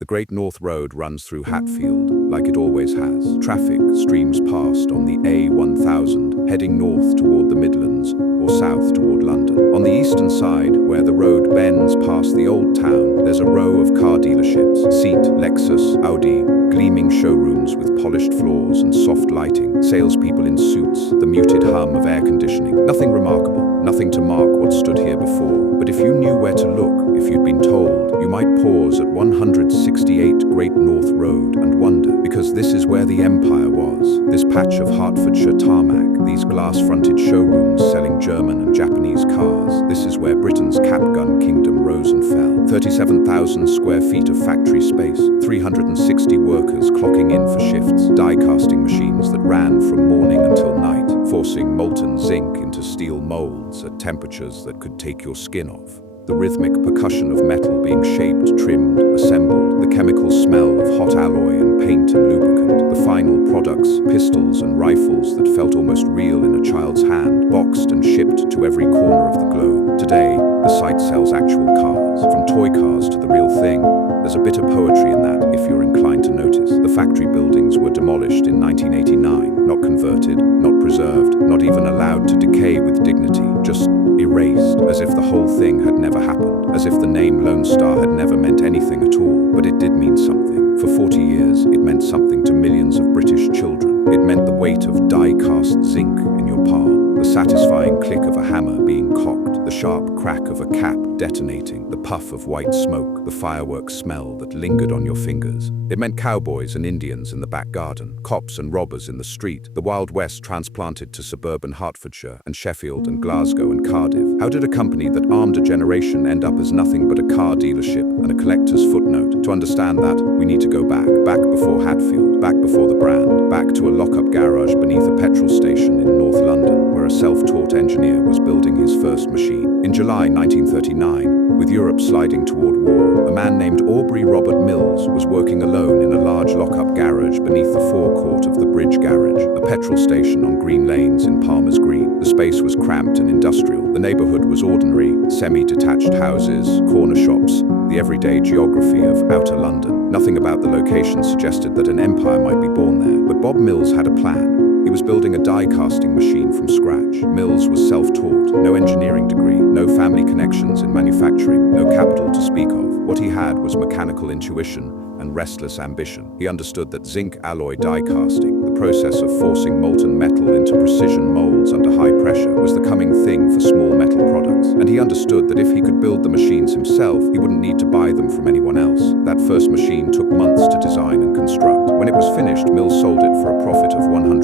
The Great North Road runs through Hatfield, like it always has. Traffic streams past on the A1000, heading north toward the Midlands or south toward London. On the eastern side, where the road bends past the old town, there's a row of car dealerships. Seat, Lexus, Audi, gleaming showrooms with polished floors and soft lighting, salespeople in suits, the muted hum of air conditioning. Nothing remarkable, nothing to mark what stood here before. But if you knew where to look, if you'd been told, you might pause at 168 Great North Road and wonder, because this is where the empire was. This patch of Hertfordshire tarmac, these glass-fronted showrooms selling German and Japanese cars. This is where Britain's cap-gun kingdom rose and fell. 37,000 square feet of factory space, 360 workers clocking in for shifts, die-casting machines that ran from morning until night, forcing molten zinc into steel molds at temperatures that could take your skin off. The rhythmic percussion of metal being shaped, trimmed, assembled, the chemical smell of hot alloy and paint and lubricant, the final products, pistols and rifles that felt almost real in a child's hand, boxed and shipped to every corner of the globe. Today, the site sells actual cars, from toy cars to the real thing. There's a bit of poetry in that, if you're inclined to notice. The factory buildings were demolished in 1989, not converted, not preserved, not even allowed to decay with dignity, just erased, as if the whole thing had never happened, as if the name Lone Star had never meant anything at all. But it did mean something. For 40 years, it meant something to millions of British children. It meant the weight of die-cast zinc in your palm, the satisfying click of a hammer being cocked, the sharp crack of a cap detonating, the puff of white smoke, the fireworks smell that lingered on your fingers. It meant cowboys and Indians in the back garden, cops and robbers in the street, the Wild West transplanted to suburban Hertfordshire and Sheffield and Glasgow and Cardiff. How did a company that armed a generation end up as nothing but a car dealership and a collector's footnote? To understand that, we need to go back before Hatfield, back before the brand, back to a lock-up garage beneath a petrol station in North London, where a self-taught engineer was building his first machine. In July 1939, with Europe sliding toward war, a man named Aubrey Robert Mills was working alone in a large lock-up garage beneath the forecourt of the Bridge Garage, a petrol station on Green Lanes in Palmer's Green. The space was cramped and industrial. The neighborhood was ordinary, semi-detached houses, corner shops, the everyday geography of outer London. Nothing about the location suggested that an empire might be born there. But Bob Mills had a plan. He was building a die-casting machine from scratch. Mills was self-taught, no engineering degree, no family connections in manufacturing, no capital to speak of. What he had was mechanical intuition and restless ambition. He understood that zinc alloy die casting, the process of forcing molten metal into precision molds under high pressure, was the coming thing for small metal products. And he understood that if he could build the machines himself, he wouldn't need to buy them from anyone else. That first machine took months to design and construct. When it was finished, Mills sold it for a profit of £100.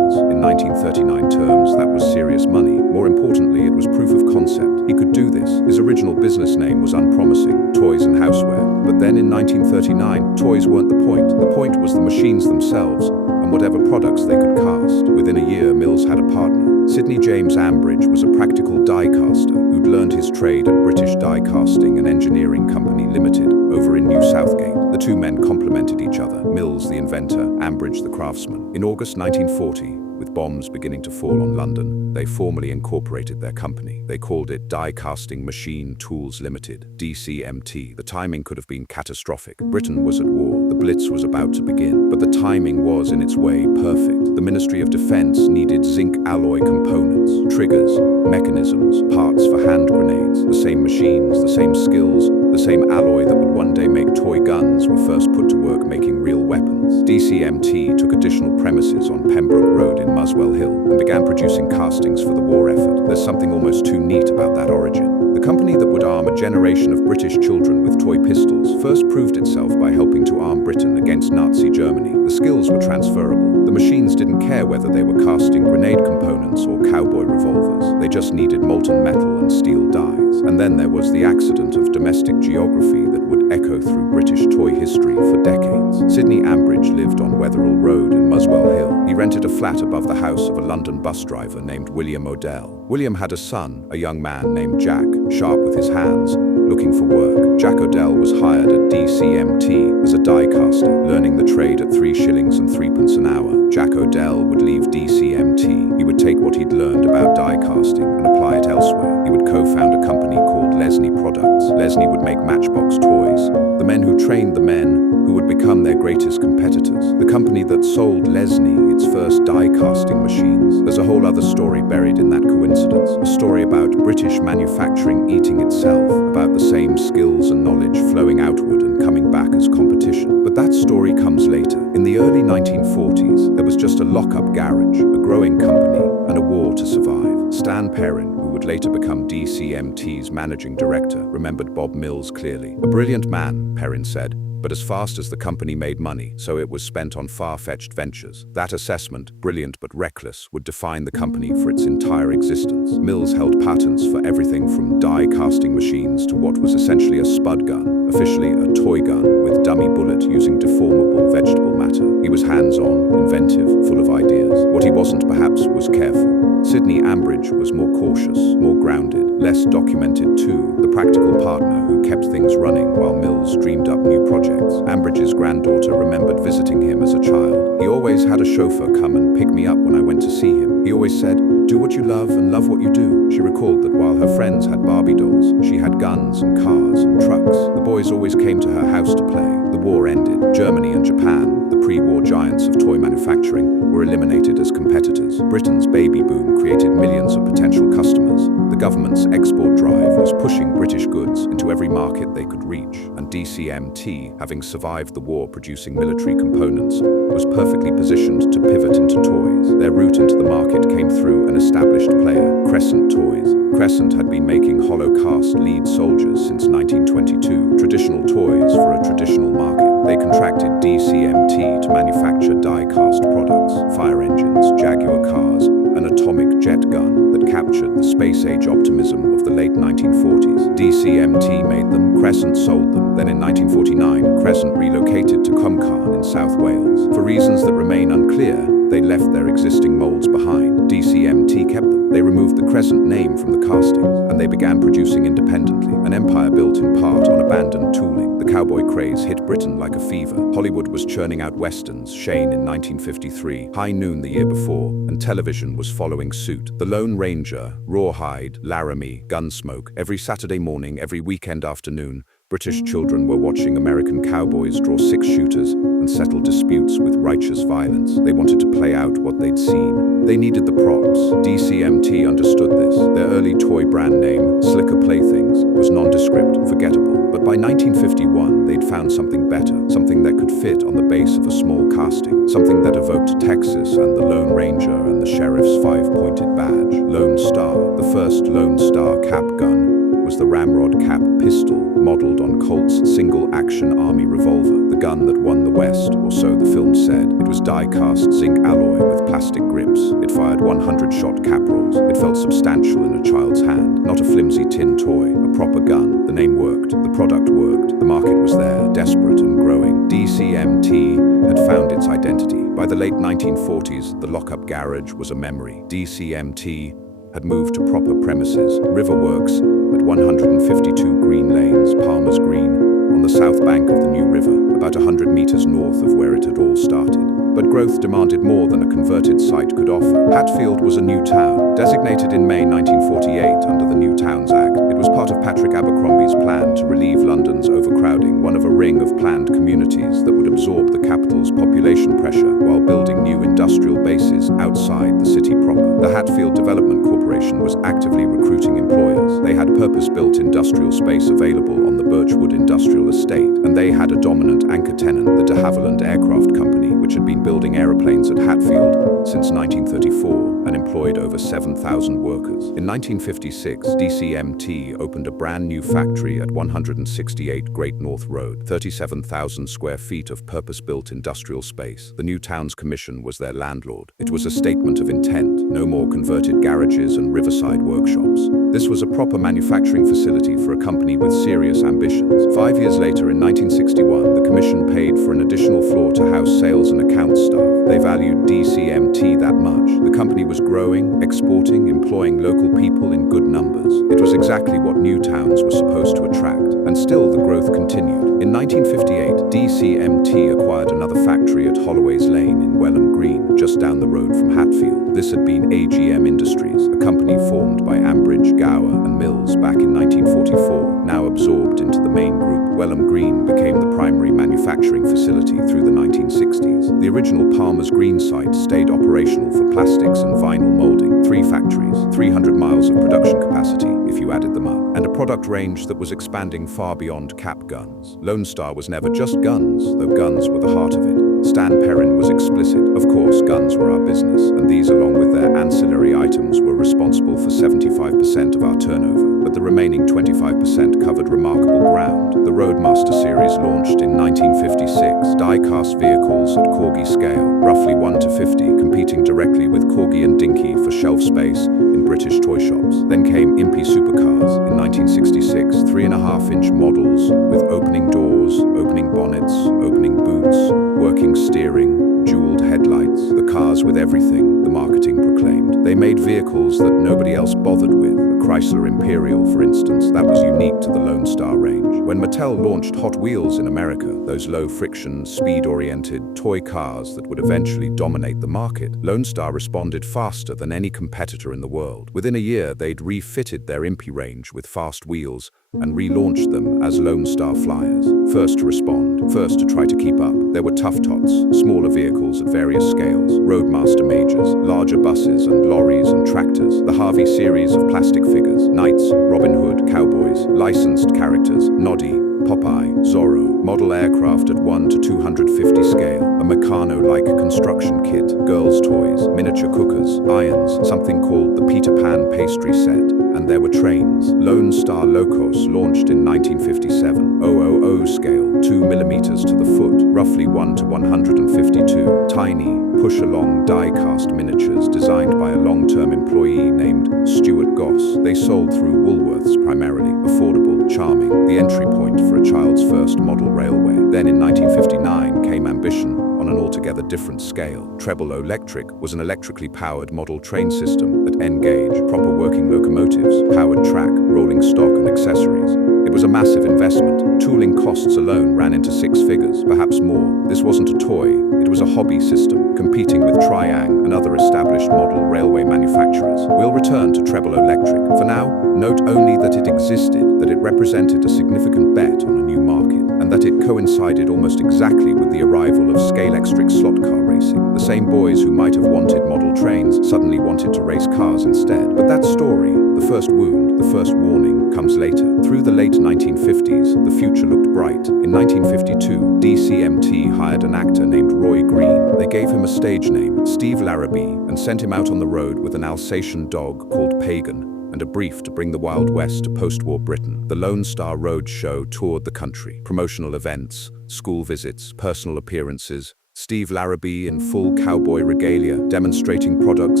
In 1939 terms, that was serious money. More importantly, it was proof of concept. He could do this. His original business name was unpromising, Toys and Houseware. But then in 1939, toys weren't the point. The point was the machines themselves and whatever products they could cast. Within a year, Mills had a partner. Sidney James Ambridge was a practical die caster who'd learned his trade at British Die Casting and Engineering Company Limited over in New Southgate. The two men complemented each other, Mills the inventor, Ambridge the craftsman. In August 1940, with bombs beginning to fall on London, they formally incorporated their company. They called it Die Casting Machine Tools Limited, DCMT. The timing could have been catastrophic. Britain was at war. The Blitz was about to begin, but the timing was, in its way, perfect. The Ministry of Defense needed zinc alloy components, triggers, mechanisms, parts for hand grenades. The same machines, the same skills, the same alloy that would one day make toy guns were first put to work making real weapons. DCMT took additional premises on Pembroke Road in Muswell Hill and began producing castings for the war effort. There's something almost too neat about that origin. The company that would arm a generation of British children with toy pistols first proved itself by helping to arm Britain against Nazi Germany. The skills were transferable. The machines didn't care whether they were casting grenade components or cowboy revolvers. They just needed molten metal and steel dies. And then there was the accident of domestic geography that would echo through British toy history for decades. Sidney Ambridge lived on Wetherell Road in Muswell Hill. He rented a flat above the house of a London bus driver named William Odell. William had a son, a young man named Jack, sharp with his hands, looking for work. Jack Odell was hired at DCMT as a die caster, learning the trade at 3 shillings and 3p an hour. Jack Odell would leave DCMT. He would take what he'd learned about die casting and apply it elsewhere. He would co-found a company called Lesney Products. Lesney would make Matchbox toys. The men who trained the men become their greatest competitors. The company that sold Lesney its first die-casting machines. There's a whole other story buried in that coincidence. A story about British manufacturing eating itself, about the same skills and knowledge flowing outward and coming back as competition. But that story comes later. In the early 1940s, there was just a lock-up garage, a growing company, and a war to survive. Stan Perrin, who would later become DCMT's managing director, remembered Bob Mills clearly. A brilliant man, Perrin said, but as fast as the company made money, so it was spent on far-fetched ventures. That assessment, brilliant but reckless, would define the company for its entire existence. Mills held patents for everything from die-casting machines to what was essentially a Spud Gun, officially a toy gun with dummy bullet using deformable vegetable matter. He was hands-on, inventive, full of ideas. What he wasn't, perhaps, was careful. Sidney Ambridge was more cautious, more grounded, less documented too, the practical partner who kept things running while Mills dreamed up new projects. Ambridge's granddaughter remembered visiting him as a child. He always had a chauffeur come and pick me up when I went to see him. He always said, "Do what you love and love what you do." She recalled that while her friends had Barbie dolls, she had guns and cars and trucks. The boys always came to her house to play. The war ended. Germany and Japan, the pre-war giants of toy manufacturing, were eliminated as competitors. Britain's baby boom created millions of potential customers. The government's export drive was pushing British goods into every market they could reach, and DCMT, having survived the war producing military components, was perfectly positioned to pivot into toys. Their route into the market came through an established player, Crescent Toys. Crescent had been making hollow-cast lead soldiers since 1922, traditional toys for a traditional market. They contracted DCMT to manufacture die-cast products, fire engines, Jaguar cars, an atomic jet gun that captured the space-age optimism of the late 1940s. DCMT made them, Crescent sold them. Then in 1949, Crescent relocated to Cwmcarn in South Wales. For reasons that remain unclear, they left their existing molds behind. DCMT kept them. They removed the Crescent name from the castings, and they began producing independently, an empire built in part on abandoned tooling. The cowboy craze hit Britain like a fever. Hollywood was churning out westerns, Shane in 1953, High Noon the year before, and television was following suit. The Lone Ranger, Rawhide, Laramie, Gunsmoke, every Saturday morning, every weekend afternoon, British children were watching American cowboys draw six-shooters and settle disputes with righteous violence. They wanted to play out what they'd seen. They needed the props. DCMT understood this. Their early toy brand name, Slicker Playthings, was nondescript, forgettable. But by 1951, they'd found something better, something that could fit on the base of a small casting, something that evoked Texas and the Lone Ranger and the sheriff's five-pointed badge. Lone Star, the first Lone Star cap gun, was the ramrod cap pistol, modeled on Colt's single-action army revolver, the gun that won the West, or so the film said. It was die-cast zinc alloy with plastic grips. It fired 100-shot cap rolls. It felt substantial in a child's hand, not a flimsy tin toy, a proper gun. The name worked, the product worked, the market was there, desperate and growing. DCMT had found its identity. By the late 1940s, the lock-up garage was a memory. DCMT had moved to proper premises, Riverworks, at 152 Green Lanes, Palmer's Green, on the south bank of the New River, about 100 meters north of where it had all started. But growth demanded more than a converted site could offer. Hatfield was a new town, designated in May 1948 under the New Towns Act. It was part of Patrick Abercrombie's plan to relieve London's overcrowding, one of a ring of planned communities that would absorb the capital's population pressure while building new industrial bases outside the city proper. The Hatfield Development Corporation was actively recruiting employers. They had purpose-built industrial space available on the Birchwood Industrial Estate, and they had a dominant anchor tenant, the de Havilland Aircraft Company, which had been building aeroplanes at Hatfield since 1934 and employed over 7,000 workers. In 1956, DCMT opened a brand new factory at 168 Great North Road, 37,000 square feet of purpose-built industrial space. The New Towns Commission was their landlord. It was a statement of intent, no more converted garages and riverside workshops. This was a proper manufacturing facility for a company with serious ambitions. 5 years later, in 1961, the commission paid for an additional floor to house sales and accounts staff. They valued DCMT that much. The company was growing, exporting, employing local people in good numbers. It was exactly what new towns were supposed to attract, and still the growth continued. In 1958, DCMT acquired another factory at Holloway's Lane in Welham Green, just down the road from Hatfield. This had been AGM Industries, a company formed by Ambridge, Gower and Mills back in 1944, now absorbed into the main group. Welham Green became the primary manufacturing facility through the 1960s. The original Palmer's Green site stayed operational for plastics and vinyl molding. 3 factories, 300 miles of production capacity, if you added them up, and a product range that was expanding far beyond cap guns. Lone Star was never just guns, though guns were the heart of it. Stan Perrin was explicit. Of course, guns were our business, and these, along with their ancillary items, were responsible for 75% of our turnover, but the remaining 25% covered remarkable ground. The Roadmaster series launched in 1956, die-cast vehicles at Corgi scale, roughly 1 to 50, competing directly with Corgi and Dinky for shelf space in British toy shops. Then came Impy supercars in 1966, 3.5-inch models with opening doors, opening bonnets, opening boots, working steering, jeweled headlights, the cars with everything, the marketing proclaimed. They made vehicles that nobody else bothered with. A Chrysler Imperial, for instance, that was unique to the Lone Star range. When Mattel launched Hot Wheels in America, those low-friction, speed-oriented toy cars that would eventually dominate the market, Lone Star responded faster than any competitor in the world. Within a year, they'd refitted their Impy range with fast wheels and relaunched them as Lone Star Flyers. First to respond, first to try to keep up. There were Tough Tots, smaller vehicles at various scales, Roadmaster Majors, larger buses and lorries and tractors, the Harvey series of plastic figures, Knights, Robin Hood, Cowboys, licensed characters, Noddy, Popeye, Zorro, model aircraft at 1 to 250 scale, a Meccano-like construction kit, girls' toys, miniature cookers, irons, something called the Peter Pan pastry set, and there were trains. Lone Star Locos launched in 1957, 000 scale, 2 millimeters to the foot, roughly 1 to 152, tiny, push-along die-cast miniatures designed by a long-term employee named Stuart Goss. They sold through Woolworths primarily, affordable, charming, the entry point for a child's first model railway. Then in 1959 came Ambition on an altogether different scale. Treble Electric was an electrically powered model train system at N gauge, proper working locomotives, powered track, rolling stock and accessories. It was a massive investment. Tooling costs alone ran into 6 figures, perhaps more. This wasn't a toy, it was a hobby system, competing with Triang and other established model railway manufacturers. We'll return to Treble Electric. For now, note only that it existed, that it represented a significant bet on a new market, and that it coincided almost exactly with the arrival of scale-electric slot car racing. The same boys who might have wanted model trains suddenly wanted to race cars instead. But that story, the first wound, the first warning, comes later. Through the late 1950s, the future looked bright. In 1952, DCMT hired an actor named Roy Green. They gave him a stage name, Steve Larrabee, and sent him out on the road with an Alsatian dog called Pagan and a brief to bring the Wild West to post-war Britain. The Lone Star Road Show toured the country. Promotional events, school visits, personal appearances, Steve Larrabee in full cowboy regalia, demonstrating products,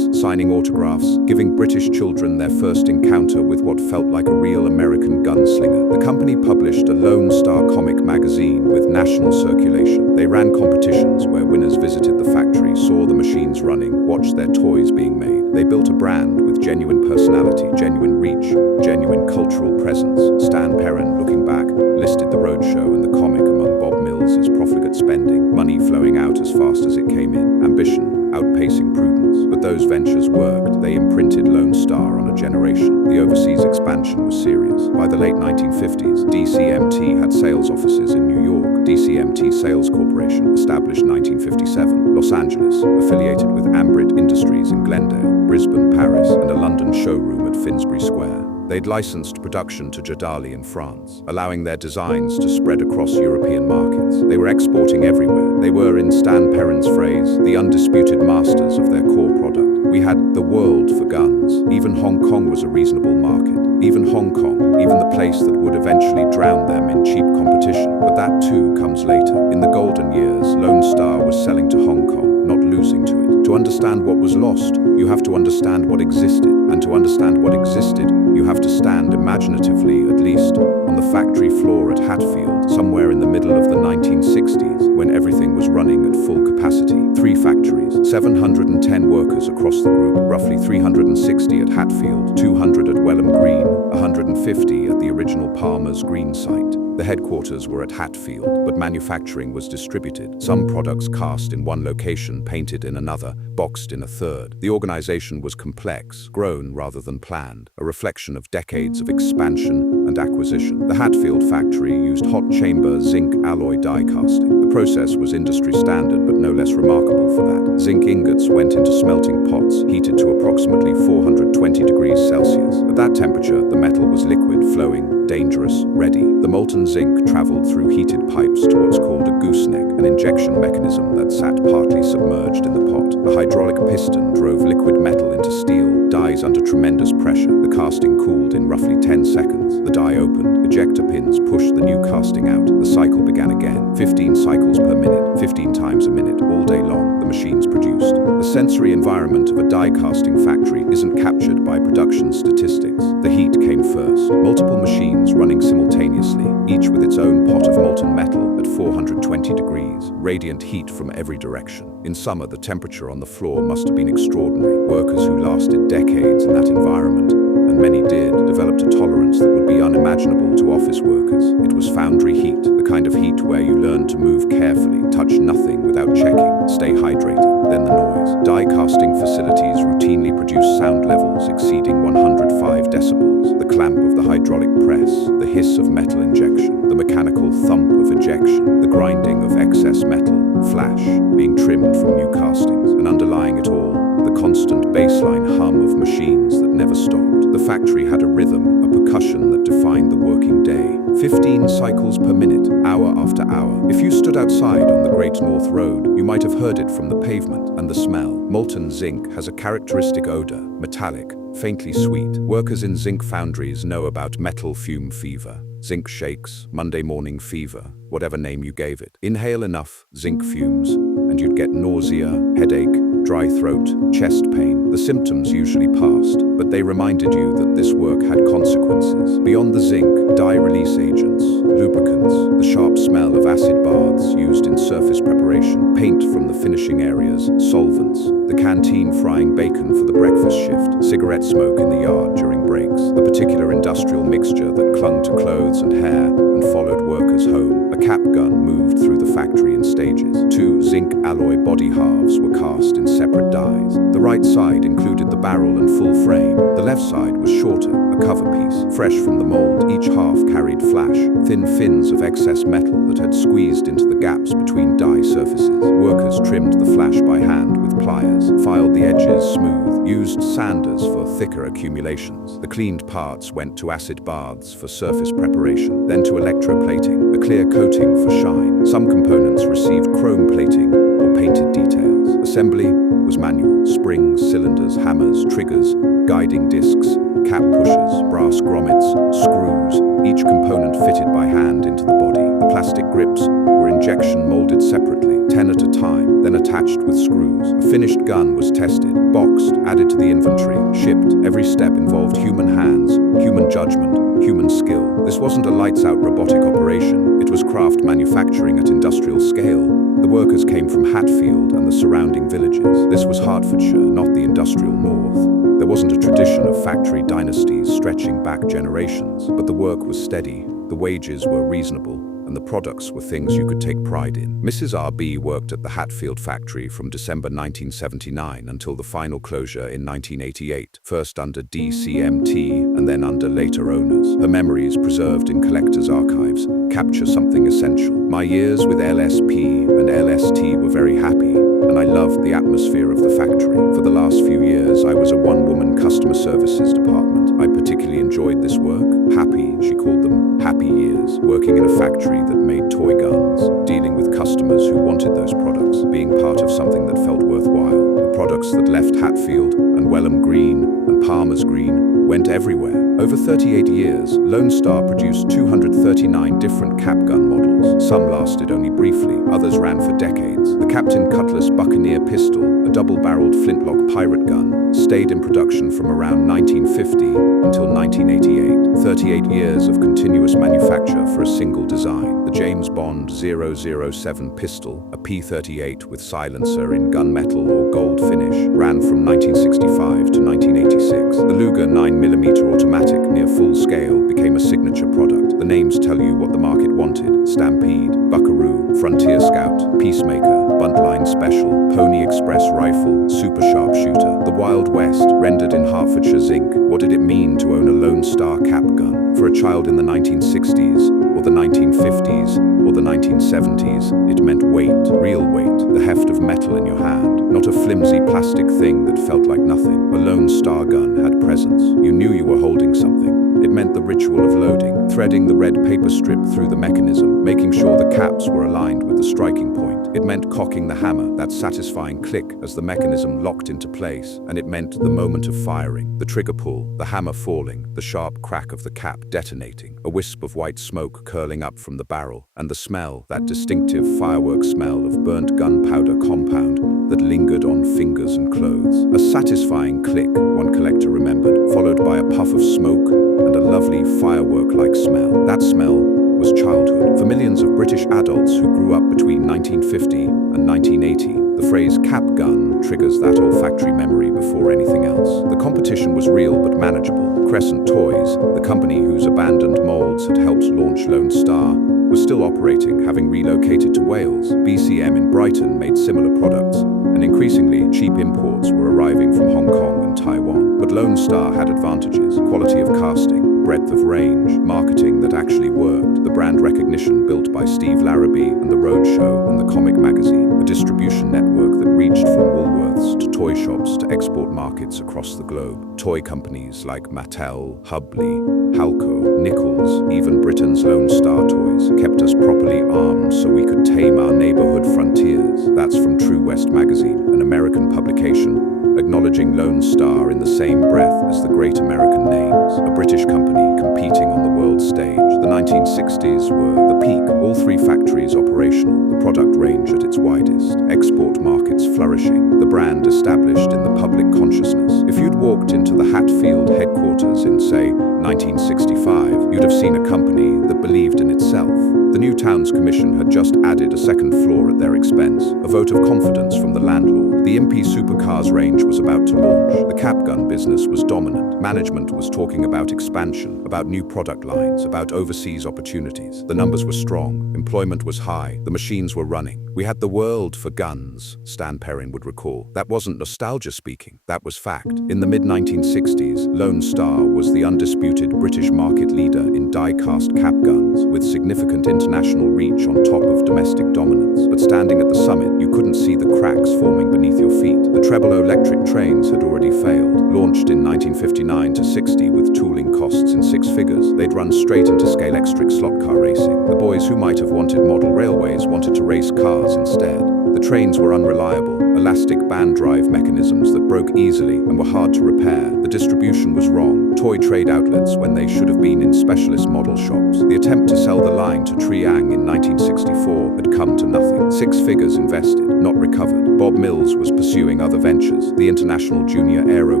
signing autographs, giving British children their first encounter with what felt like a real American gunslinger. The company published a Lone Star comic magazine with national circulation. They ran competitions where winners visited the factory, saw the machines running, watched their toys being made. They built a brand with genuine personality, genuine reach, genuine cultural presence. Stan Perrin, looking back, listed the roadshow and the comic among Bob Mills' profligate spending, money flowing out as fast as it came in, ambition outpacing prudence. But those ventures worked. They imprinted Lone Star on a generation. The overseas expansion was serious. By the late 1950s, DCMT had sales offices in New York. DCMT Sales Corporation, established 1957. Los Angeles, affiliated with Ambrit Industries in Glendale, Brisbane, Paris, and a London showroom at Finsbury Square. They'd licensed production to Jadali in France, allowing their designs to spread across European markets. They were exporting everywhere. They were, in Stan Perrin's phrase, the undisputed masters of their core product. We had the world for guns. Even Hong Kong was a reasonable market. Even Hong Kong, even the place that would eventually drown them in cheap competition. But that too comes later. In the golden years, Lone Star was selling to Hong Kong, not losing to it. To understand what was lost, you have to understand what existed. And to understand what existed, you have to stand imaginatively, at least, on the factory floor at Hatfield, somewhere in the middle of the 1960s, when everything was running at full capacity. 3 factories, 710 workers across the group, roughly 360 at Hatfield, 200 at Welham Green, 150 at the original Palmer's Green site. The headquarters were at Hatfield, but manufacturing was distributed. Some products cast in one location, painted in another, boxed in a third. The organization was complex, grown rather than planned, a reflection of decades of expansion and acquisition. The Hatfield factory used hot chamber zinc alloy die casting. The process was industry standard, but no less remarkable for that. Zinc ingots went into smelting pots, heated to approximately 420 degrees Celsius. At that temperature, the metal was liquid, flowing, dangerous, ready. The molten zinc traveled through heated pipes to what's called a gooseneck, an injection mechanism that sat partly submerged in the pot. A hydraulic piston drove liquid metal into steel dies under tremendous pressure. The casting cooled in roughly 10 seconds. The die opened, ejector pins pushed the new casting out. The cycle began again. 15 cycles per minute, 15 times a minute, all day long, the machines produced. The sensory environment of a die casting factory isn't captured by production statistics. The heat came first. Multiple machines running simultaneously, each with its own pot of molten metal at 420 degrees, radiant heat from every direction. In summer, the temperature on the floor must have been extraordinary. Workers who lasted decades in that environment, and many did, developed a tolerance that would be unimaginable to office workers. It was foundry heat, the kind of heat where you learn to move carefully, touch nothing without checking, stay hydrated, then the noise. Die casting facilities routinely produce sound levels exceeding 105 decibels. The clamp of the hydraulic press, the hiss of metal injection, the mechanical thump of ejection, the grinding of excess metal, flash, being trimmed from new castings, and underlying it all, the constant baseline hum of machines that never stopped. The factory had a rhythm, a percussion that defined the working day. 15 cycles per minute, hour after hour. If you stood outside on the Great North Road, you might have heard it from the pavement and the smell. Molten zinc has a characteristic odor, metallic, faintly sweet. Workers in zinc foundries know about metal fume fever. Zinc shakes, Monday morning fever, whatever name you gave it. Inhale enough zinc fumes, and you'd get nausea, headache, dry throat, chest pain. The symptoms usually passed, but they reminded you that this work had consequences. Beyond the zinc, dye release agents, lubricants, the sharp smell of acid baths used in surface preparation, paint from the finishing areas, solvents, the canteen frying bacon for the breakfast shift, cigarette smoke in the yard during breaks, the particular industrial mixture that clung to clothes and hair and followed workers home. A cap gun moved through the factory in stages. 2 zinc alloy body halves were cast in separate dies. The right side included the barrel and full frame. The left side was shorter, a cover piece, fresh from the mold. Each half carried flash, thin fins of excess metal that had squeezed into the gaps between die surfaces. Workers trimmed the flash by hand with pliers, filed the edges smooth, used sanders for thicker accumulations. The cleaned parts went to acid baths for surface preparation, then to electroplating, a clear coating for shine. Some components received chrome plating or painted details. Assembly was manual. Springs, cylinders, hammers, triggers, guiding discs, cap pushers, brass grommets, screws, each component fitted by hand into the body. The plastic grips were injection molded separately, 10 at a time, then attached with screws. A finished gun was tested, boxed, added to the inventory, shipped. Every step involved human hands, human judgment, human skill. This wasn't a lights-out robotic operation. It was craft manufacturing at industrial scale. The workers came from Hatfield and the surrounding villages. This was Hertfordshire, not the industrial north. There wasn't a tradition of factory dynasties stretching back generations, but the work was steady, the wages were reasonable, and the products were things you could take pride in. Mrs. R.B. worked at the Hatfield factory from December 1979 until the final closure in 1988, first under DCMT and then under later owners. Her memories, preserved in collectors' archives, capture something essential. My years with LSP and LST were very happy, and I loved the atmosphere of the factory. For the last few years, I was a one-woman customer services department. I particularly enjoyed this work. Happy, she called them, happy years, working in a factory that made toy guns, dealing with customers who wanted those products, being part of something that felt worthwhile. The products that left Hatfield and Welham Green and Palmer's Green went everywhere. Over 38 years, Lone Star produced 239 different cap gun models. Some lasted only briefly, others ran for decades. The Captain Cutlass Buccaneer pistol, a double-barreled flintlock pirate gun, stayed in production from around 1950 until 1988. 38 years of continuous manufacture for a single design. The James Bond 007 pistol, a P-38 with silencer in gunmetal or gold finish, ran from 1965 to 1986. The Luger 9mm automatic near full scale became a signature product. The names tell you what the market Wanted, Stampede, Buckaroo, Frontier Scout, Peacemaker, Buntline Special, Pony Express Rifle, Super Sharpshooter. The Wild West, rendered in Hertfordshire zinc. What did it mean to own a Lone Star cap gun? For a child in the 1960s, or the 1950s, or the 1970s, it meant weight, real weight, the heft of metal in your hand, not a flimsy plastic thing that felt like nothing. A Lone Star gun had presence. You knew you were holding something. It meant the ritual of loading, threading the red paper strip through the mechanism, making sure the caps were aligned with the striking point. It meant cocking the hammer, that satisfying click as the mechanism locked into place, and it meant the moment of firing, the trigger pull, the hammer falling, the sharp crack of the cap detonating, a wisp of white smoke curling up from the barrel, and the smell, that distinctive fireworks smell of burnt gunpowder compound that lingered on fingers and clothes. A satisfying click, one collector remembered, followed by a puff of smoke and a lovely firework-like smell. That smell was childhood. For millions of British adults who grew up between 1950 and 1980, the phrase cap gun triggers that olfactory memory before anything else. The competition was real but manageable. Crescent Toys, the company whose abandoned molds had helped launch Lone Star, was still operating, having relocated to Wales. BCM in Brighton made similar products, and increasingly cheap imports were arriving from Hong Kong and Taiwan. But Lone Star had advantages: quality of casting, breadth of range, marketing that actually worked, the brand recognition built by Steve Larrabee and the Roadshow and the Comic Magazine, a distribution network that reached from Woolworths to toy shops to export markets across the globe. Toy companies like Mattel, Hubley, Halco, Nichols, even Britain's Lone Star Toys, kept us properly armed so we could tame our neighborhood frontiers. That's from True West magazine, an American publication acknowledging Lone Star in the same breath as the great American names, a British company competing on the world stage. The 1960s were the peak, all three factories operational, the product range at its widest, export markets flourishing, the brand established in the public consciousness. If you'd walked into the Hatfield headquarters in, say, 1965, you'd have seen a company that believed in itself. The new Towns Commission had just added a second floor at their expense, a vote of confidence from the landlord. The MP supercars range was about to launch. The cap gun business was dominant. Management was talking about expansion, about new product lines, about overseas opportunities. The numbers were strong. Employment was high. The machines were running. We had the world for guns, Stan Perrin would recall. That wasn't nostalgia speaking. That was fact. In the mid-1960s, Lone Star was the undisputed British market leader in die-cast cap guns, with significant international reach on top of domestic dominance. But standing at the summit, you couldn't see the cracks forming beneath your feet. The treble electric trains had already failed. Launched in 1959 to 60 with tooling costs in six figures, they'd run straight into scale-extric slot car racing. The boys who might have wanted model railways wanted to race cars instead. The trains were unreliable, elastic band drive mechanisms that broke easily and were hard to repair. The distribution was wrong. Toy trade outlets when they should have been in specialist model shops. The attempt to sell the line to Triang in 1964 had come to nothing. Six figures invested, not recovered. Bob Mills was pursuing other ventures: the International Junior Aero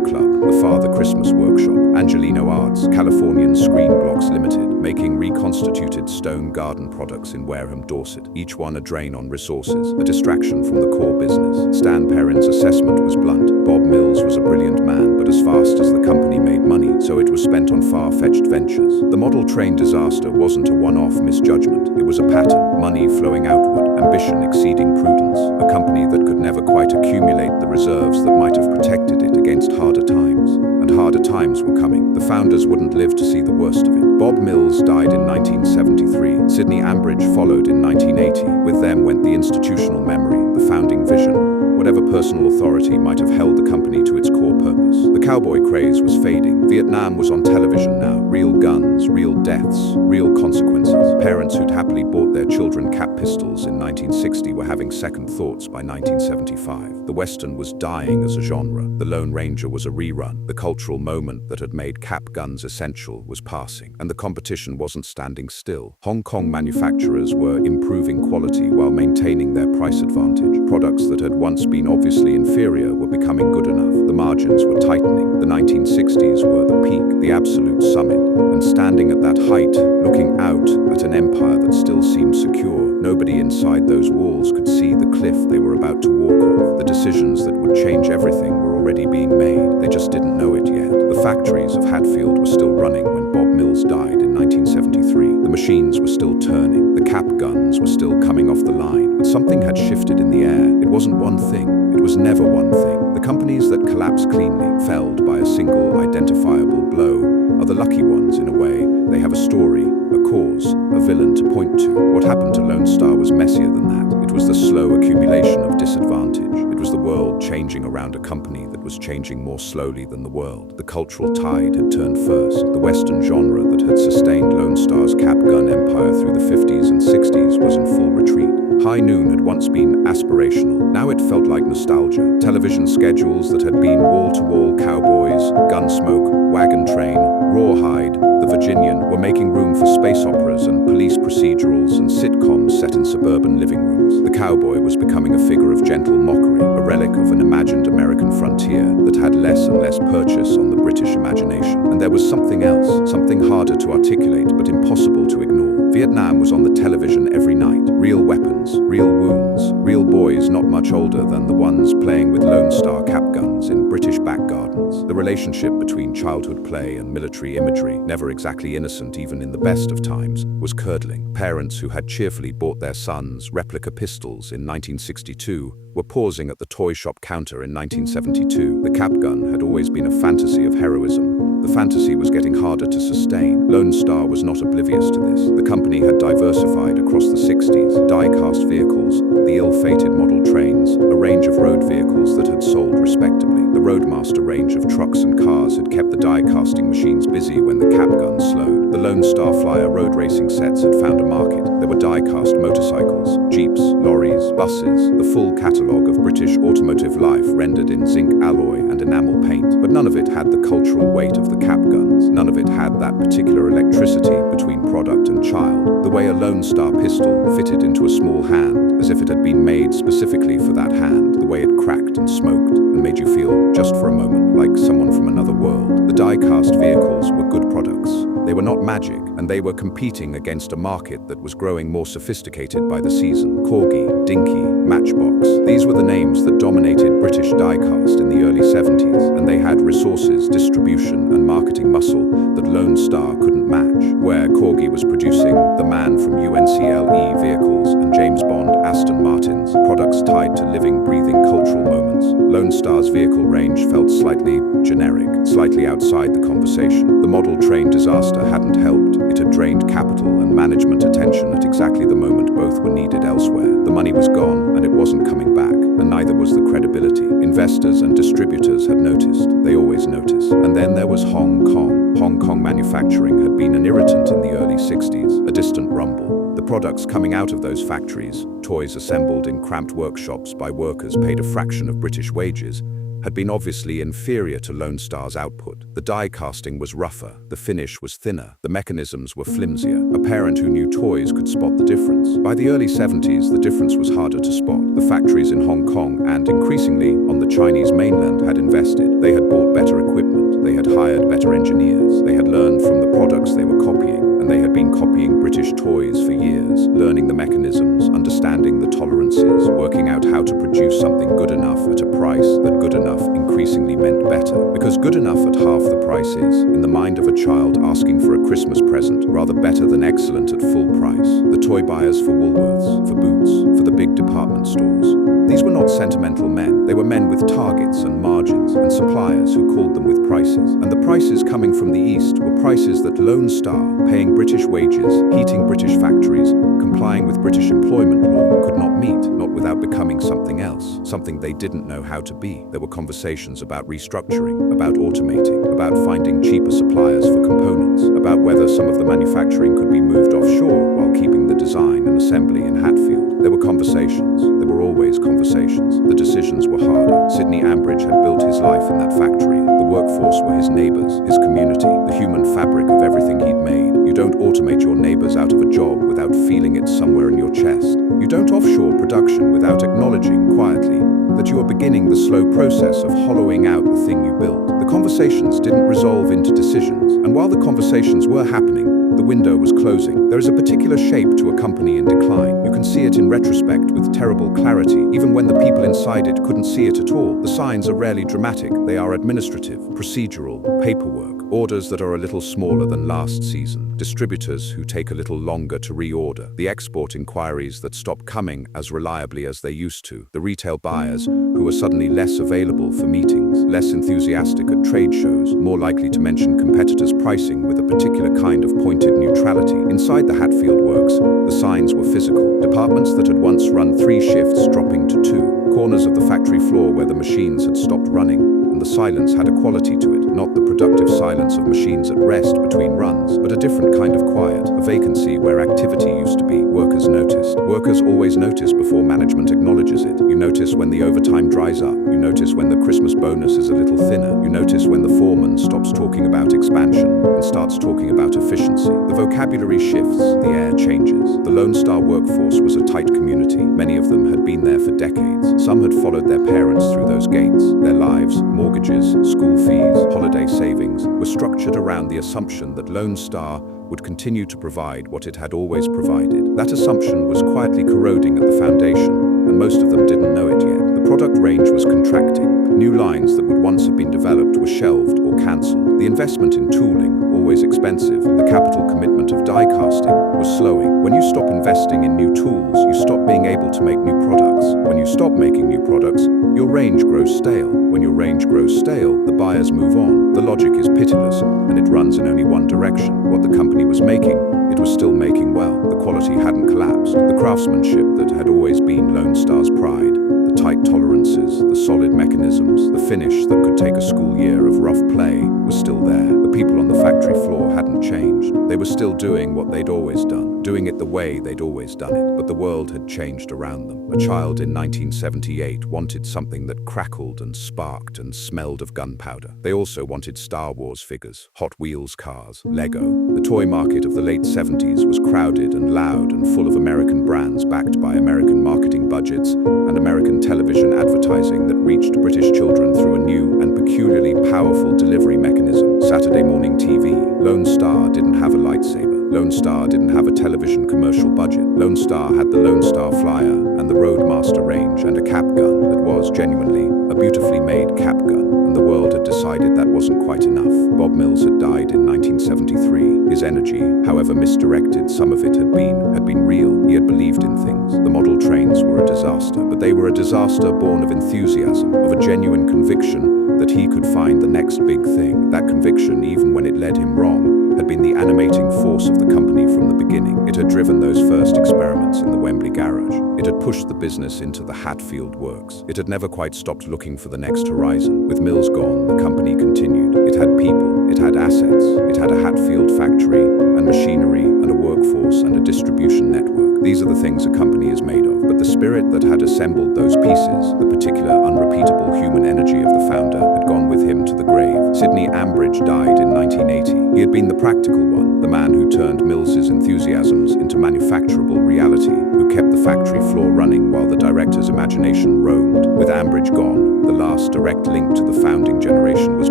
Club, the Father Christmas Workshop, Angelino Arts, Californian Screen Blocks Limited, making reconstituted stone garden products in Wareham, Dorset, each one a drain on resources, a distraction from the core business. Stan Perrin's assessment was blunt. Bob Mills was a brilliant man, but as fast as the company made money, so it was spent on far-fetched ventures. The model train disaster wasn't a one-off misjudgment. It was a pattern, money flowing outward, ambition exceeding prudence, a company that could never quite accumulate the reserves that might have protected it against harder times. And harder times were coming. The founders wouldn't live to see the worst of it. Bob Mills died in 1973. Sidney Ambridge followed in 1980. With them went the institutional memory, the founding vision, whatever personal authority might have held the company to its core purpose. The cowboy craze was fading. Vietnam was on television now. Real guns, real deaths, real consequences. Parents who'd happily bought their children cap pistols in 1960 were having second thoughts by 1975. The Western was dying as a genre. The Lone Ranger was a rerun. The cultural moment that had made cap guns essential was passing, and the competition wasn't standing still. Hong Kong manufacturers were improving quality while maintaining their price advantage. Products that had once been obviously inferior were becoming good enough. The margins were tightening. The 1960s were the peak, the absolute summit. And standing at that height, looking out at an empire that still seemed secure, nobody inside those walls could see the cliff they were about to walk off. The decisions that would change everything were already being made. They just didn't know it yet. The factories of Hatfield were still running when Bob Mills died in 1973. The machines were still turning. The cap guns were still coming off the line. But something had shifted in the air. It wasn't one thing. It was never one thing. The companies that collapse cleanly, felled by a single identifiable blow, are the lucky ones in a way. They have a story, a cause, a villain to point to. What happened to Lone Star was messier than that. It was the slow accumulation of disadvantage. It was the world changing around a company that was changing more slowly than the world. The cultural tide had turned first. The Western genre that had sustained Lone Star's cap gun empire through the 50s and 60s was in full retreat. High Noon had once been aspirational. Now it felt like nostalgia. Television schedules that had been wall-to-wall cowboys, Gunsmoke, Wagon Train, Rawhide, The Virginian were making room for space operas and police procedurals and sitcoms set in suburban living rooms. The cowboy was becoming a figure of gentle mockery, a relic of an imagined American frontier that had less and less purchase on the British imagination. And there was something else, something harder to articulate but impossible to ignore. Vietnam was on the television every night. Real weapons, real wounds, real boys not much older than the ones playing with Lone Star cap guns in British back gardens. The relationship between childhood play and military imagery, never exactly innocent even in the best of times, was curdling. Parents who had cheerfully bought their sons replica pistols in 1962 were pausing at the toy shop counter in 1972. The cap gun had always been a fantasy of heroism. The fantasy was getting harder to sustain. Lone Star was not oblivious to this. The company had diversified across the 60s, die-cast vehicles, the ill-fated model trains, a range of road vehicles that had sold respectably. The Roadmaster range of trucks and cars had kept the die-casting machines busy when the cap gun slowed. The Lone Star Flyer road racing sets had found a market. There were die-cast motorcycles, jeeps, lorries, buses, the full catalogue of British automotive life rendered in zinc alloy and enamel paint. But none of it had the cultural weight of the cap guns. None of it had that particular electricity between product and child. The way a Lone Star pistol fitted into a small hand, as if it had been made specifically for that hand. The way it cracked and smoked and made you feel, just for a moment, like someone from another world. The die-cast vehicles were good products. They were not magic, and they were competing against a market that was growing more sophisticated by the season. Corgi, Dinky, Matchbox. These were the names that dominated British die-cast in the early 70s, and they had resources, distribution, and marketing muscle that Lone Star couldn't match. Where Corgi was producing the Man from U.N.C.L.E. vehicles and James Bond Aston Martins, products tied to living, breathing cultural moments, Lone Star's vehicle range felt slightly generic, slightly outside the conversation. The model train disaster hadn't helped. It had drained capital and management attention at exactly the moment both were needed elsewhere. The money was gone, and it wasn't coming back, and neither was the credibility. Investors and distributors had noticed. They always notice. And then there was Hong Kong. Hong Kong manufacturing had been an irritant in the early 60s, a distant rumble. The products coming out of those factories, toys assembled in cramped workshops by workers paid a fraction of British wages, had been obviously inferior to Lone Star's output. The die casting was rougher, the finish was thinner, the mechanisms were flimsier. A parent who knew toys could spot the difference. By the early 70s, the difference was harder to spot. The factories in Hong Kong and increasingly on the Chinese mainland had invested. They had bought better equipment, they had hired better engineers, they had learned from the products they were copying, and they had been copying British toys for years, learning the mechanisms, understanding the tolerances, working out how to produce something good enough at a price that good enough increasingly meant better. Because good enough at half the price is, in the mind of a child asking for a Christmas present, rather better than excellent at full price. The toy buyers for Woolworths, for Boots, for the big department stores. These were not sentimental men. They were men with targets and margins and suppliers who called them with prices. And the prices coming from the East were prices that Lone Star, paying British wages, heating British factories, complying with British employment law, could not meet, not without becoming something else, something they didn't know how to be. There were conversations about restructuring, about automating, about finding cheaper suppliers for components, about whether some of the manufacturing could be moved offshore while keeping the design and assembly in Hatfield. There were conversations. There were always conversations. The decisions were harder. Sidney Ambridge had built his life in that factory. The workforce were his neighbors, his community, the human fabric of everything he'd made. You don't automate your neighbors out of a job without feeling it somewhere in your chest. You don't offshore production without acknowledging quietly that you are beginning the slow process of hollowing out the thing you built. The conversations didn't resolve into decisions, and while the conversations were happening, the window was closing. There is a particular shape to a company in decline. You can see it in retrospect with terrible clarity, even when the people inside it couldn't see it at all. The signs are rarely dramatic, they are administrative, procedural, paperwork, orders that are a little smaller than last season, distributors who take a little longer to reorder, the export inquiries that stop coming as reliably as they used to, the retail buyers who are suddenly less available for meetings, less enthusiastic at trade shows, more likely to mention competitors' pricing with a particular kind of pointed neutrality. Inside the Hatfield works, the signs were physical. Departments that had once run 3 shifts dropping to 2. Corners of the factory floor where the machines had stopped running, and the silence had a quality to it, not the productive silence of machines at rest between runs, but a different kind of quiet, a vacancy where activity used to be. Workers noticed. Workers always notice before management acknowledges it. You notice when the overtime dries up. You notice when the Christmas bonus is a little thinner. You notice when the foreman stops talking about expansion and starts talking about efficiency. The vocabulary shifts, the air changes. The Lone Star workforce was a tight community. Many of them had been there for decades. Some had followed their parents through those gates. Their lives, mortgages, school fees, holiday savings were structured around the assumption that Lone Star would continue to provide what it had always provided. That assumption was quietly corroding at the foundation, and most of them didn't know it yet. The product range was contracting. New lines that would once have been developed were shelved or cancelled. The investment in tooling, always expensive, the capital commitment of die casting, was slowing. When you stop investing in new tools, you stop being able to make new products. When you stop making new products, your range grows stale. When your range grows stale, the buyers move on. The logic is pitiless, and it runs in only one direction. What the company was making, it was still making well. The quality hadn't collapsed. The craftsmanship that had always been Lone Star's pride, the tight tolerances, the solid mechanisms, the finish that could take a school year of rough play was still there. The people on the factory floor hadn't changed. They were still doing what they'd always done, doing it the way they'd always done it. But the world had changed around them. A child in 1978 wanted something that crackled and sparked and smelled of gunpowder. They also wanted Star Wars figures, Hot Wheels cars, Lego. The toy market of the late 70s was crowded and loud and full of American brands backed by American marketing budgets and American television advertising that reached British children through a new and peculiarly powerful delivery mechanism. Saturday morning TV. Lone Star didn't have a lightsaber. Lone Star didn't have a television commercial budget. Lone Star had the Lone Star Flyer and the Roadmaster range and a cap gun that was genuinely a beautifully made cap gun. And the world had decided that wasn't quite enough. Bob Mills had died in 1973. His energy, however misdirected some of it had been real. He had believed in things. The model trains were a disaster, but they were a disaster born of enthusiasm, of a genuine conviction that he could find the next big thing. That conviction, even when it led him wrong, had been the animating force of the company from the beginning. It had driven those first experiments in the Wembley garage. It had pushed the business into the Hatfield works. It had never quite stopped looking for the next horizon. With Mills gone, the company continued. It had people, it had assets, it had a Hatfield factory and machinery and a workforce and a distribution network. These are the things a company is made of. But the spirit that had assembled those pieces, the particular unrepeatable human energy of the founder, had gone with him to the grave. Sidney Ambridge died in 1980. He had been the practical one, the man who turned Mills's enthusiasms into manufacturable reality, who kept the factory floor running while the director's imagination roamed. With Ambridge gone, the last direct link to the founding generation was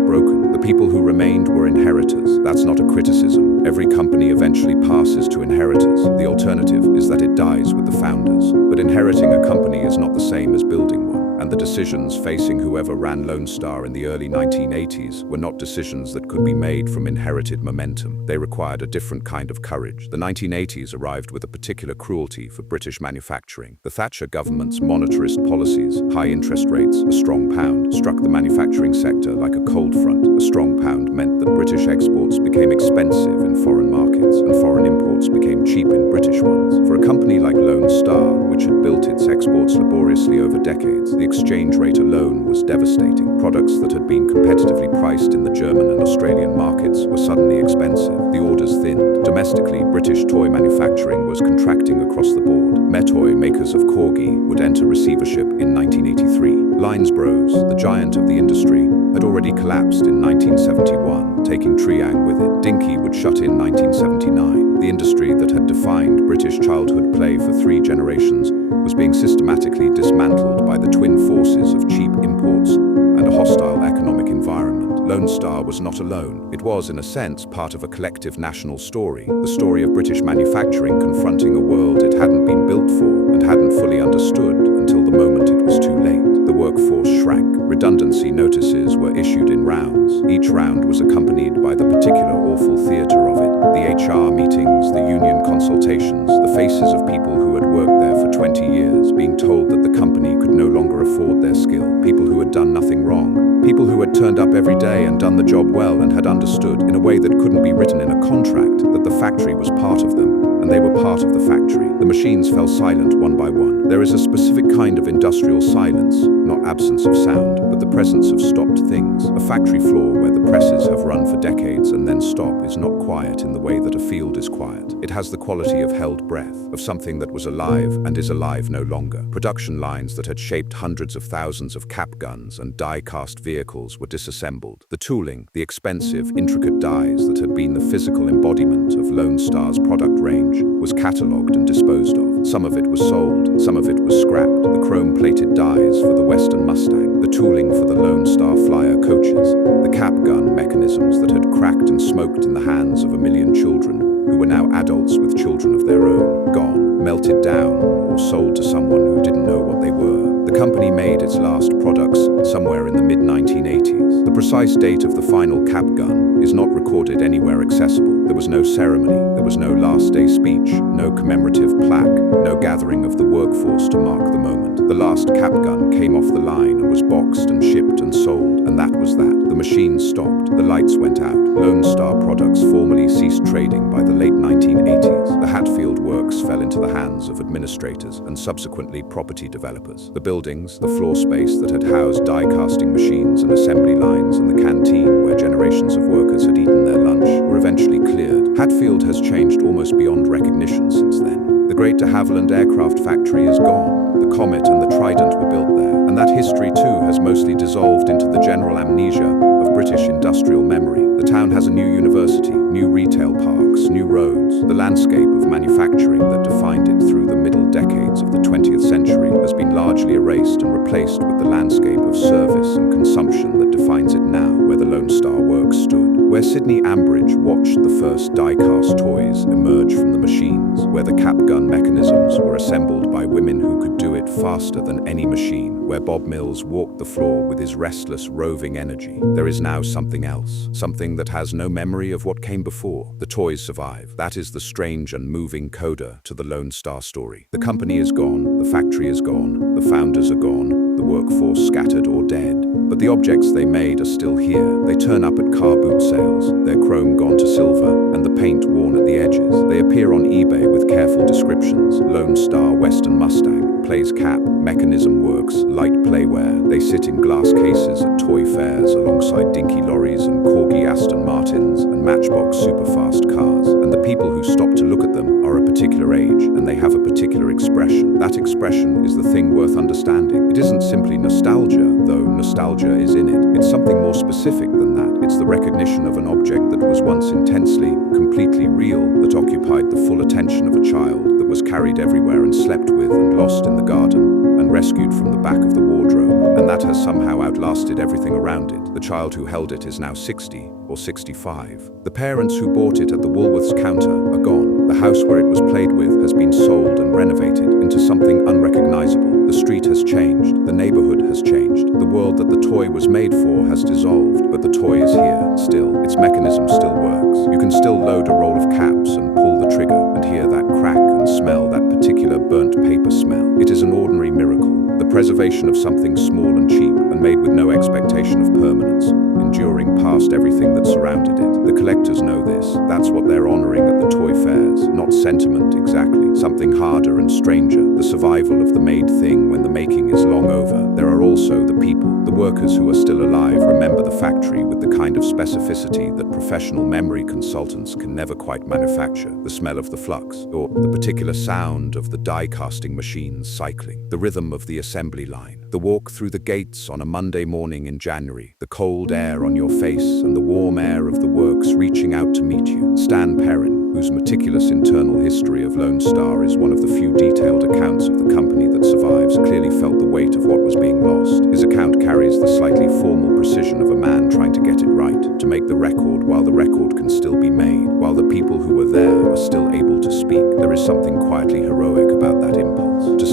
broken. The people who remained were inheritors. That's not a criticism. Every company eventually passes to inheritors. The alternative is that it dies with the founders. But inheriting a company is not the same as building one. And the decisions facing whoever ran Lone Star in the early 1980s were not decisions that could be made from inherited momentum. They required a different kind of courage. The 1980s arrived with a particular cruelty for British manufacturing. The Thatcher government's monetarist policies, high interest rates, a strong pound, struck the manufacturing sector like a cold front. A strong pound meant that British exports became expensive in foreign markets, and foreign imports became cheap in British ones. For a company like Lone Star, which had built its exports laboriously over decades, the exchange rate alone was devastating. Products that had been competitively priced in the German and Australian markets were suddenly expensive. The orders thinned. Domestically, British toy manufacturing was contracting across the board. Metoy, makers of Corgi, would enter receivership in 1983. Linesbros, the giant of the industry, had already collapsed in 1971, taking Triang with it. Dinky would shut in 1979. The industry that had defined British childhood play for 3 generations was being systematically dismantled by the twin forces of cheap imports and a hostile economic environment. Lone Star was not alone. It was, in a sense, part of a collective national story, the story of British manufacturing confronting a world it hadn't been built for. and hadn't fully understood until the moment it was too late. The workforce shrank. Redundancy notices were issued in rounds. Each round was accompanied by the particular awful theater of it. The HR meetings, the union consultations, the faces of people who had worked there for 20 years, being told that the company could no longer afford their skill. People who had done nothing wrong. People who had turned up every day and done the job well and had understood, in a way that couldn't be written in a contract, that the factory was part of them, and they were part of the factory. The machines fell silent one by one. There is a specific kind of industrial silence, not absence of sound, but the presence of stopped things. A factory floor where the presses have run for decades and then stop is not quiet in the way that a field is quiet. It has the quality of held breath, of something that was alive and is alive no longer. Production lines that had shaped hundreds of thousands of cap guns and die-cast vehicles were disassembled. The tooling, the expensive, intricate dies that had been the physical embodiment of Lone Star's product range, was catalogued and disposed of. Some of it was sold, some of it was scrapped. The chrome-plated dies for the Western Mustang, the tooling for the Lone Star Flyer coaches, the cap gun mechanisms that had cracked and smoked in the hands of a million children who were now adults with children of their own, gone, melted down, or sold to someone who didn't know what they were. The company made its last products somewhere in the mid-1980s. The precise date of the final cap gun is not recorded anywhere accessible. There was no ceremony, there was no last day speech, no commemorative plaque, no gathering of the workforce to mark the moment. The last cap gun came off the line and was boxed and shipped and sold, and that was that. The machines stopped, the lights went out. Lone Star products formally ceased trading by the late 1980s. The Hatfield works fell into the hands of administrators and subsequently property developers. The buildings, the floor space that had housed die-casting machines and assembly lines, and the canteen where generations of workers had eaten their lunch, were eventually cleared. Hatfield has changed almost beyond recognition since then. The great de Havilland aircraft factory is gone. The Comet and the Trident were built there, and that history too has mostly dissolved into the general amnesia of British industrial memory. The town has a new university, new retail parks, new roads. The landscape of manufacturing that defined it through the middle decades of the 20th century has been largely erased and replaced with the landscape of service and consumption that defines it now, where the Lone Star Works stood, where Sidney Ambridge watched the first die-cast toys emerge from the machines, where the cap gun mechanisms were assembled by women who could do it faster than any machine, where Bob Mills walked the floor with his restless, roving energy. There is now something else, something that has no memory of what came before. The toys survive. That is the strange and moving coda to the Lone Star story. The company is gone, the factory is gone, the founders are gone, the workforce scattered or dead. But the objects they made are still here. They turn up at car boot sales, their chrome gone to silver, and the paint worn at the edges. They appear on eBay with careful descriptions. Lone Star Western Mustang, plays cap, mechanism works, light playware. They sit in glass cases at toy fairs alongside dinky lorries and corgi Aston Martins and Matchbox superfast cars. And the people who stop to look at them are a particular age, and they have a particular expression. That expression is the thing worth understanding. It isn't simply nostalgia, though nostalgia is in it. It's something more specific than that. It's the recognition of an object that was once intensely, completely real, that occupied the full attention of a child, that was carried everywhere and slept with and lost in the garden, and rescued from the back of the wardrobe, and that has somehow outlasted everything around it. The child who held it is now 60 or 65. The parents who bought it at the Woolworths counter are gone. The house where it was played with has been sold and renovated into something unrecognizable. The street has changed. The neighborhood has changed. The world that the toy was made for has dissolved, but the toy is here, still. Its mechanism still works. You can still load a roll of caps and pull the trigger and hear that crack and smell that particular burnt paper smell. It is an ordinary miracle. The preservation of something small and cheap and made with no expectation of permanence, enduring past everything that surrounded it. The collectors know this. That's what they're honoring at the toy fairs. Not sentiment exactly, something harder and stranger, the survival of the made thing when the making is long over. There are also the people, the workers who are still alive, remember the factory with the kind of specificity that professional memory consultants can never quite manufacture. The smell of the flux, or the particular sound of the die-casting machines cycling, the rhythm of the assembly line, the walk through the gates on a Monday morning in January, the cold air on your face and the warm air of the works reaching out to meet you. Stan Perrin, whose meticulous internal history of Lone Star is one of the few detailed accounts of the company that survives, clearly felt the weight of what was being lost. His account carries the slightly formal precision of a man trying to get it right, to make the record while the record can still be made, while the people who were there are still able to speak. There is something quietly heroic about that impulse, to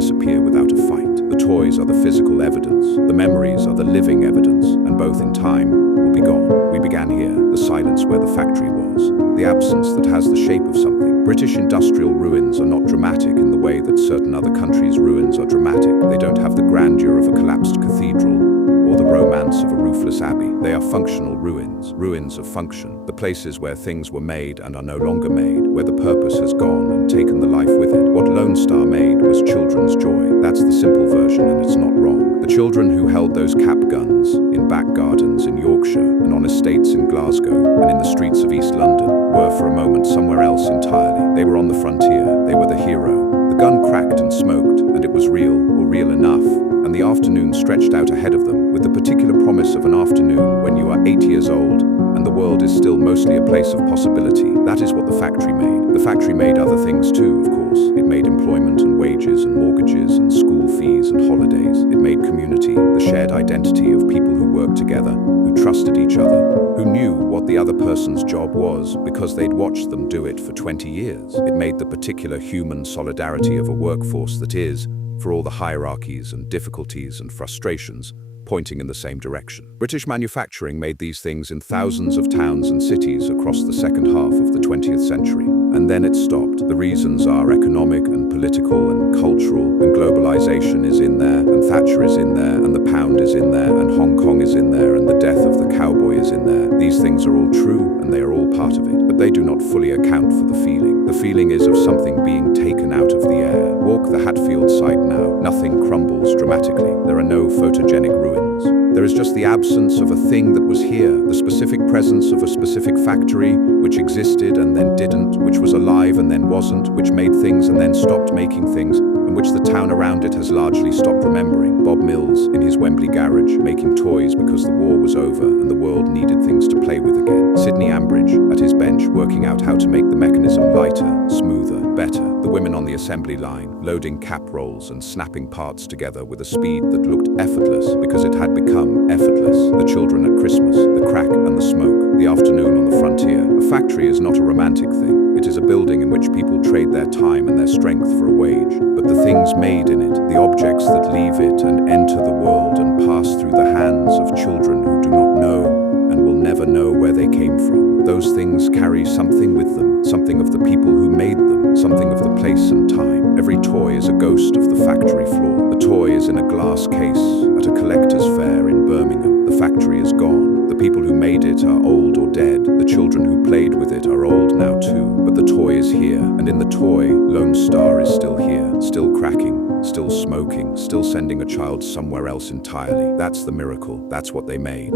disappear without a fight. The toys are the physical evidence. The memories are the living evidence, and both in time will be gone. We began here, the silence where the factory was, the absence that has the shape of something. British industrial ruins are not dramatic in the way that certain other countries' ruins are dramatic. They don't have the grandeur of a collapsed cathedral or the romance of a roofless abbey. They are functional ruins, ruins of function, the places where things were made and are no longer made, where the purpose has gone and taken the life with it. What Lone Star made was children's joy. That's the simple version, and it's not wrong. The children who held those cap guns in back gardens in Yorkshire and on estates in Glasgow and in the streets of East London were for a moment somewhere else entirely. They were on the frontier. They were the hero. The gun cracked and smoked, and it was real, or real enough, and the afternoon stretched out ahead of them with the particular promise of an afternoon when you are 8 years old and the world is still mostly a place of possibility. That is what the factory made. The factory made other things too, of course. It made employment and wages and mortgages and school fees and holidays. It made community, the shared identity of people who worked together, who trusted each other, who knew what the other person's job was because they'd watched them do it for 20 years. It made the particular human solidarity of a workforce that is, for all the hierarchies and difficulties and frustrations, pointing in the same direction. British manufacturing made these things in thousands of towns and cities across the second half of the 20th century. And then it stopped. The reasons are economic and political and cultural, and globalization is in there, and Thatcher is in there, and the pound is in there, and Hong Kong is in there, and the death of the cowboy is in there. These things are all true, and they are all part of it, but they do not fully account for the feeling. The feeling is of something being taken out of the air. Walk the Hatfield site now. Nothing crumbles dramatically. There are no photogenic ruins. There is just the absence of a thing that was here, the specific presence of a specific factory which existed and then didn't, which was alive and then wasn't, which made things and then stopped making things, and which the town around it has largely stopped remembering. Bob Mills in his Wembley garage, making toys because the war was over and the world needed things to play with again. Sidney Ambridge at his bench working out how to make the mechanism lighter, smoother, better. The women on the assembly line, loading cap rolls and snapping parts together with a speed that looked effortless because it had become effortless. The children at Christmas, the crack and the smoke, the afternoon on the frontier. A factory is not a romantic thing. It is a building in which people trade their time and their strength for a wage. But the things made in it, the objects that leave it and enter the world and pass through the hands of children who do not know and will never know where they came from, those things carry something with them, something of the people who made them, something of the place and time. Every toy is a ghost of the factory floor. The toy is in a glass case at a collector's fair in Birmingham. The factory is gone. The people who made it are old or dead. The children who played with it are old now too. But the toy is here, and in the toy, Lone Star is still here, still cracking, still smoking, still sending a child somewhere else entirely. That's the miracle. That's what they made.